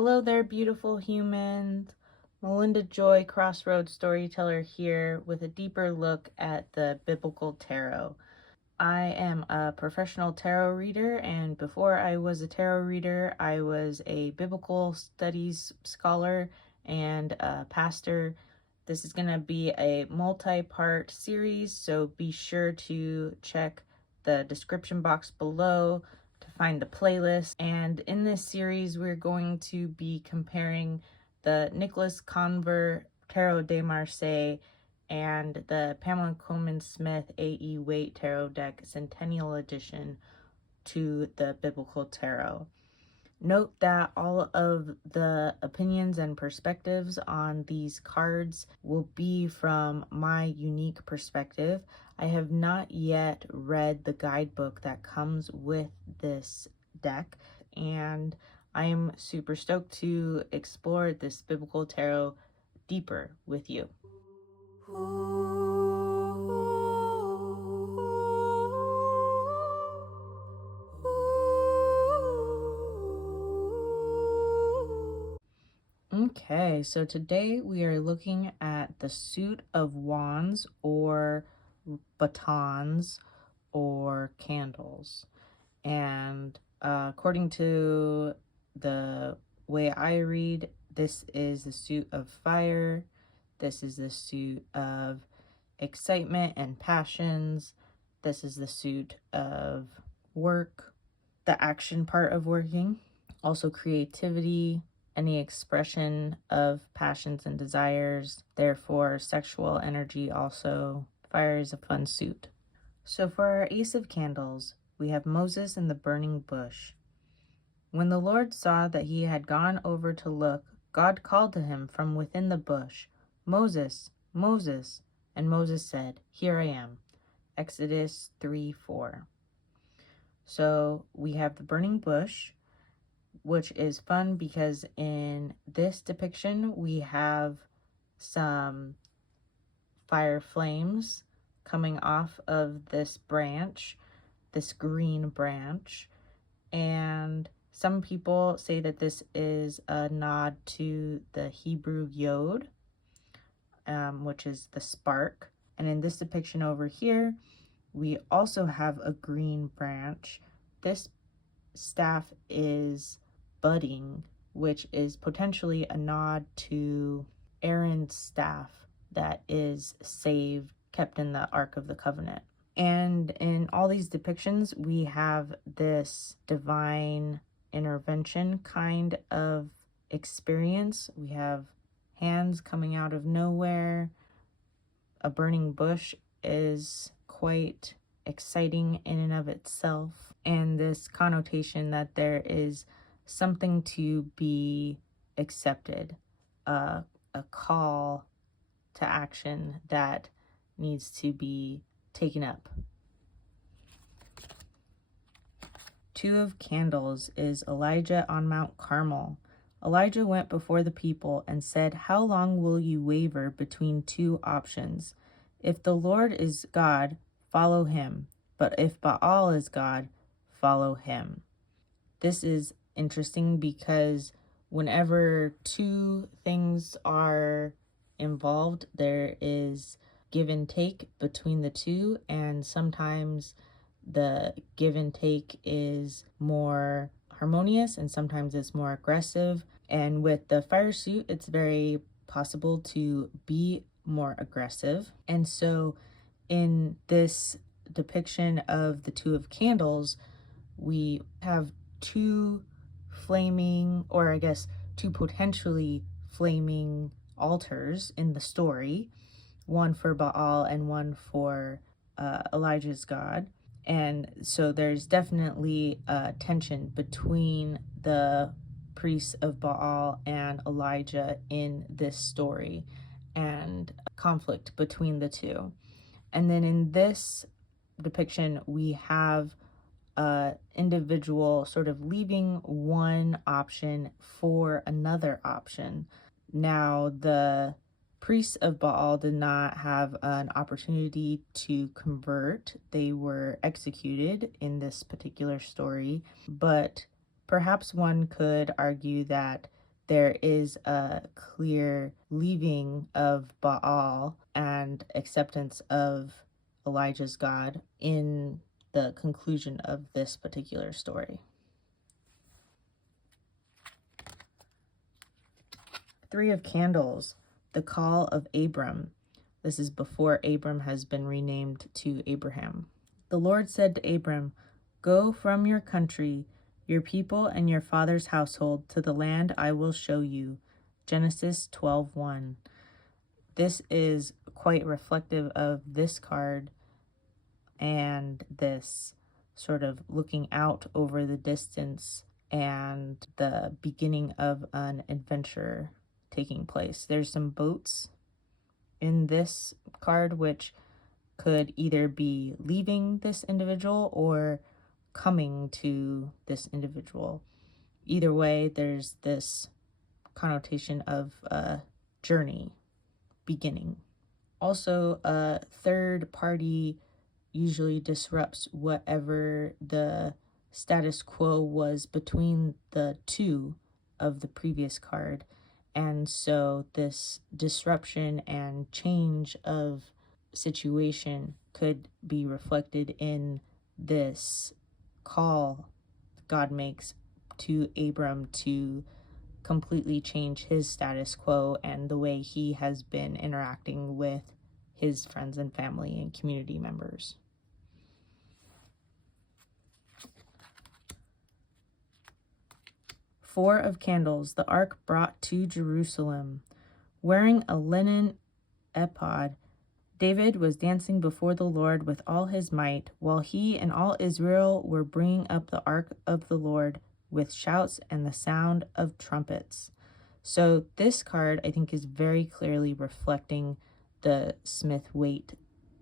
Hello there, beautiful humans. Melinda Joy, Crossroads Storyteller here with a deeper look at the Biblical Tarot. I am a professional tarot reader, and before I was a tarot reader, I was a biblical studies scholar and a pastor. This is going to be a multi-part series, so be sure to check the description box below to find the playlist. And in this series, we're going to be comparing the Nicholas Conver Tarot de Marseille and the Pamela Coleman Smith Smith-Waite Tarot deck Centennial Edition to the Biblical Tarot. Note that all of the opinions and perspectives on these cards will be from my unique perspective. I have not yet read the guidebook that comes with this deck, and I am super stoked to explore this Biblical Tarot deeper with you. Okay, so today we are looking at the suit of wands or batons or candles. And according to the way I read, this is the suit of fire. This is the suit of excitement and passions. This is the suit of work, the action part of working, also creativity, any expression of passions and desires, therefore sexual energy also. Fire is a fun suit. So for our Ace of Candles, we have Moses in the burning bush. When the Lord saw that he had gone over to look, God called to him from within the bush, "Moses, Moses." And Moses said, "Here I am." Exodus 3:4. So we have the burning bush, which is fun because in this depiction we have some fire flames coming off of this branch, this green branch, and some people say that this is a nod to the Hebrew yod, which is the spark. And in this depiction over here, we also have a green branch. This staff is budding, which is potentially a nod to Aaron's staff that is saved, kept in the Ark of the Covenant. And in all these depictions, we have this divine intervention kind of experience. We have hands coming out of nowhere. A burning bush is quite exciting in and of itself. And this connotation that there is something to be accepted, a call to action that needs to be taken up. Two of Candles is Elijah on Mount Carmel. Elijah went before the people and said, "How long will you waver between two options? If the Lord is God, follow him. But if Baal is God, follow him." This is interesting because whenever two things are involved, there is give and take between the two, and sometimes the give and take is more harmonious and sometimes it's more aggressive. And with the fire suit, it's very possible to be more aggressive. And so in this depiction of the Two of Candles, we have two flaming, or I guess two potentially flaming altars in the story, one for Baal and one for Elijah's God. And so there's definitely a tension between the priests of Baal and Elijah in this story, and conflict between the two. And then in this depiction, we have individual sort of leaving one option for another option. Now, the priests of Baal did not have an opportunity to convert. They were executed in this particular story, but perhaps one could argue that there is a clear leaving of Baal and acceptance of Elijah's God in the conclusion of this particular story. 3 of Candles, the call of Abram. This is before Abram has been renamed to Abraham. The Lord said to Abram, "Go from your country, your people, and your father's household to the land I will show you." Genesis 12:1. This is quite reflective of this card and this sort of looking out over the distance and the beginning of an adventure taking place. There's some boats in this card which could either be leaving this individual or coming to this individual. Either way, there's this connotation of a journey beginning. Also, a third party usually disrupts whatever the status quo was between the two of the previous card. And so this disruption and change of situation could be reflected in this call God makes to Abram to completely change his status quo and the way he has been interacting with his friends and family and community members. Four of Candles, the ark brought to Jerusalem. Wearing a linen ephod, David was dancing before the Lord with all his might, while he and all Israel were bringing up the ark of the Lord with shouts and the sound of trumpets. So this card, I think, is very clearly reflecting the Smith-Waite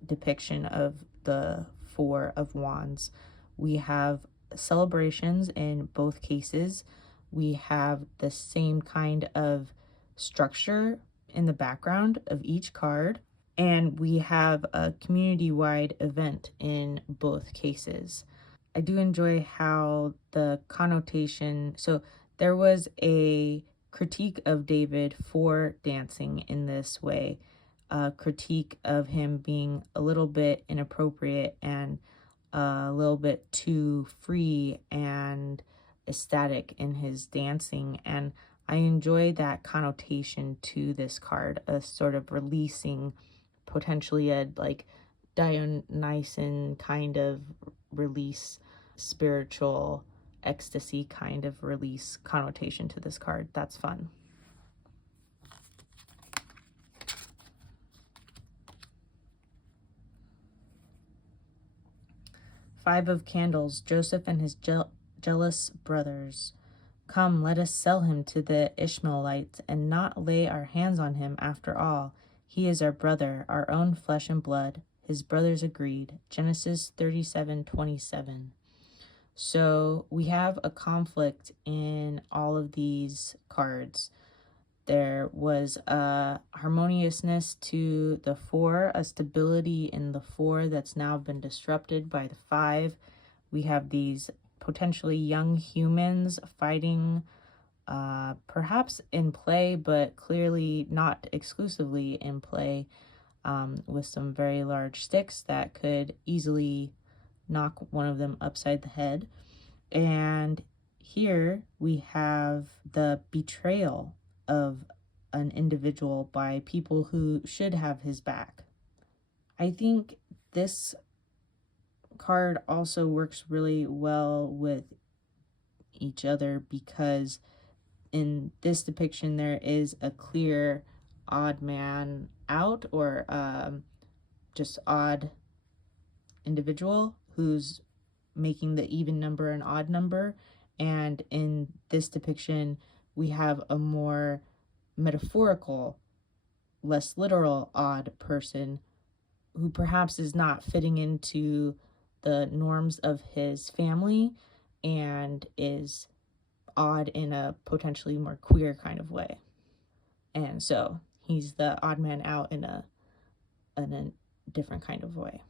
depiction of the Four of Wands. We have celebrations in both cases. We have the same kind of structure in the background of each card, and we have a community-wide event in both cases. I do enjoy how the connotation, so there was a critique of David for dancing in this way, a critique of him being a little bit inappropriate and a little bit too free and ecstatic in his dancing. And I enjoy that connotation to this card, a sort of releasing, potentially a like Dionysian kind of release, spiritual ecstasy kind of release connotation to this card. That's fun. Five of Candles, Joseph and his jealous brothers. Come, let us sell him to the Ishmaelites and not lay our hands on him after all. He is our brother, our own flesh and blood. His brothers agreed. Genesis 37:27. So we have a conflict in all of these cards. There was a harmoniousness to the four, a stability in the four that's now been disrupted by the five. We have these potentially young humans fighting, perhaps in play, but clearly not exclusively in play, with some very large sticks that could easily knock one of them upside the head. And here we have the betrayal of an individual by people who should have his back. I think this card also works really well with each other because in this depiction there is a clear odd man out, or just odd individual who's making the even number an odd number. And in this depiction, we have a more metaphorical, less literal odd person who perhaps is not fitting into the norms of his family and is odd in a potentially more queer kind of way. And so he's the odd man out in a different kind of way.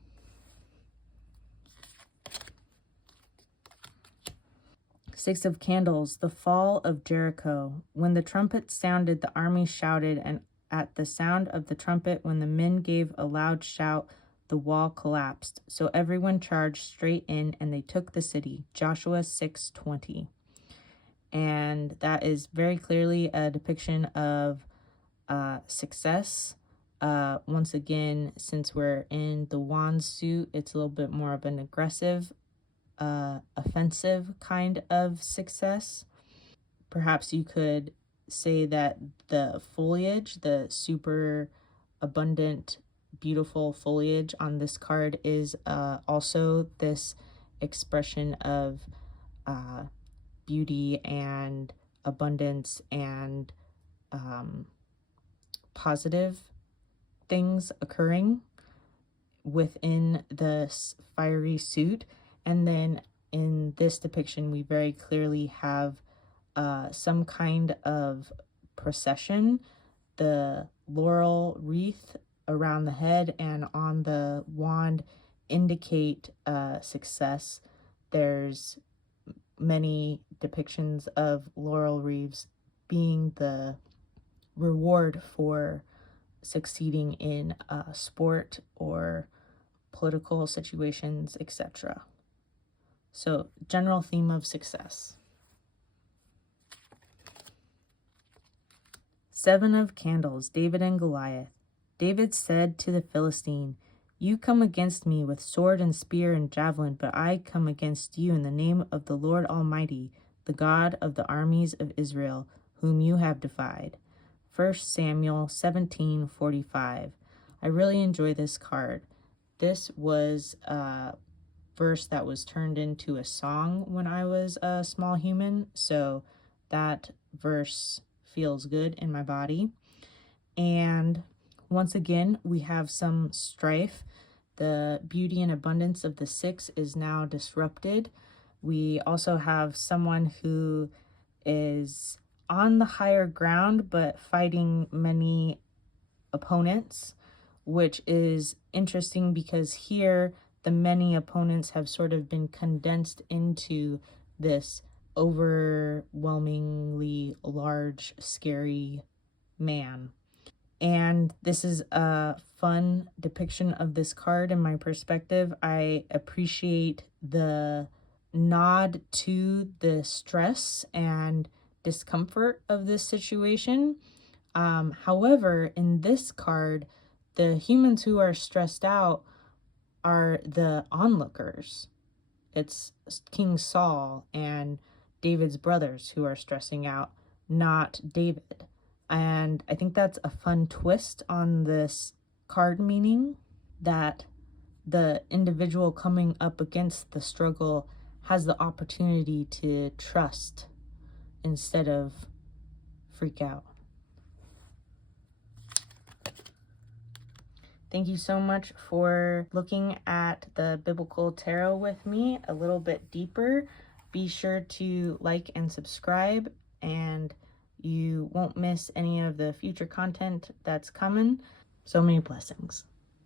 6 of Candles, the fall of Jericho. When the trumpet sounded, the army shouted, and at the sound of the trumpet, when the men gave a loud shout, the wall collapsed. So everyone charged straight in, and they took the city. Joshua 6:20. And that is very clearly a depiction of success. Once again, since we're in the wand suit, it's a little bit more of an aggressive, offensive kind of success. Perhaps you could say that the foliage, the super abundant, beautiful foliage on this card is also this expression of beauty and abundance and positive things occurring within the fiery suit. And then in this depiction, we very clearly have some kind of procession. The laurel wreath around the head and on the wand indicate success. There's many depictions of laurel wreaths being the reward for succeeding in sport or political situations, etc. So, general theme of success. 7 of Candles, David and Goliath. David said to the Philistine, "You come against me with sword and spear and javelin, but I come against you in the name of the Lord Almighty, the God of the armies of Israel, whom you have defied." 1 Samuel 17:45. I really enjoy this card. This was a verse that was turned into a song when I was a small human, so that verse feels good in my body. And once again, we have some strife. The beauty and abundance of the 6 is now disrupted. We also have someone who is on the higher ground but fighting many opponents, which is interesting because here the many opponents have sort of been condensed into this overwhelmingly large, scary man. And this is a fun depiction of this card in my perspective. I appreciate the nod to the stress and discomfort of this situation. However, in this card, the humans who are stressed out are the onlookers. It's King Saul and David's brothers who are stressing out, not David. And I think that's a fun twist on this card meaning, that the individual coming up against the struggle has the opportunity to trust instead of freak out. Thank you so much for looking at the Biblical Tarot with me a little bit deeper. Be sure to like and subscribe, and you won't miss any of the future content that's coming. So many blessings.